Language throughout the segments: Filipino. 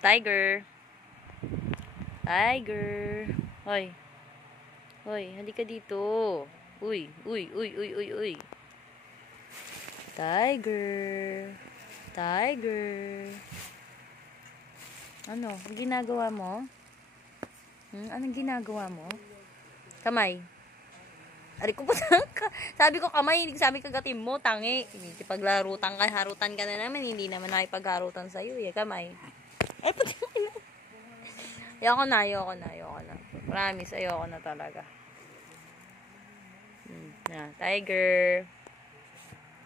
Tiger. Tiger. Hoy. Hoy, halika dito. Uy, uy, uy, uy, uy, uy. Tiger. Tiger. Ano? Ang ginagawa mo? Anong ginagawa mo? Kamay. Ari ko pa sabi ko kamay, hindi sabi kagatin mo, tangi. Hindi paglarutan ka, harutan ka na naman, hindi naman nakipagharutan sa'yo, eh, kamay. Eh, pati mo. Ayoko na. Promise, ayoko na talaga. Tiger.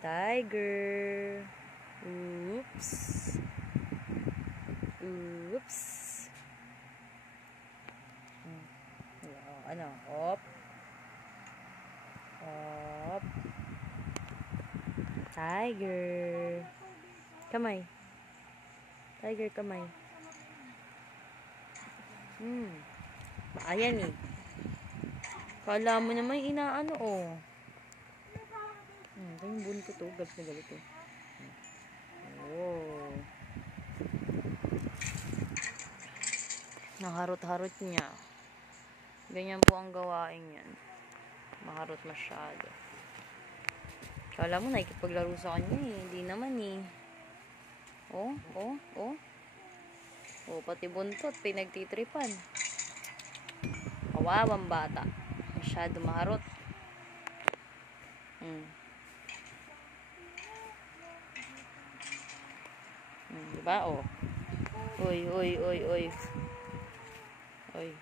Tiger. Oops. Oops. Ano? Op. Op. Tiger. Kamay. Tiger, kamay. Ayan eh. Kala mo naman inaano oh. Ito yung bunto to. Galit na galit oh. Oh. Naharot-harot niya. Ganyan po ang gawain yan. Maharot masyado. Kala mo nakikipaglaro sa kanya eh. Hindi naman eh. Oh. Oh, pati buntot. Pinagtitripan. Kawawang bata. Masyado maharot. Diba? Oh. Oy.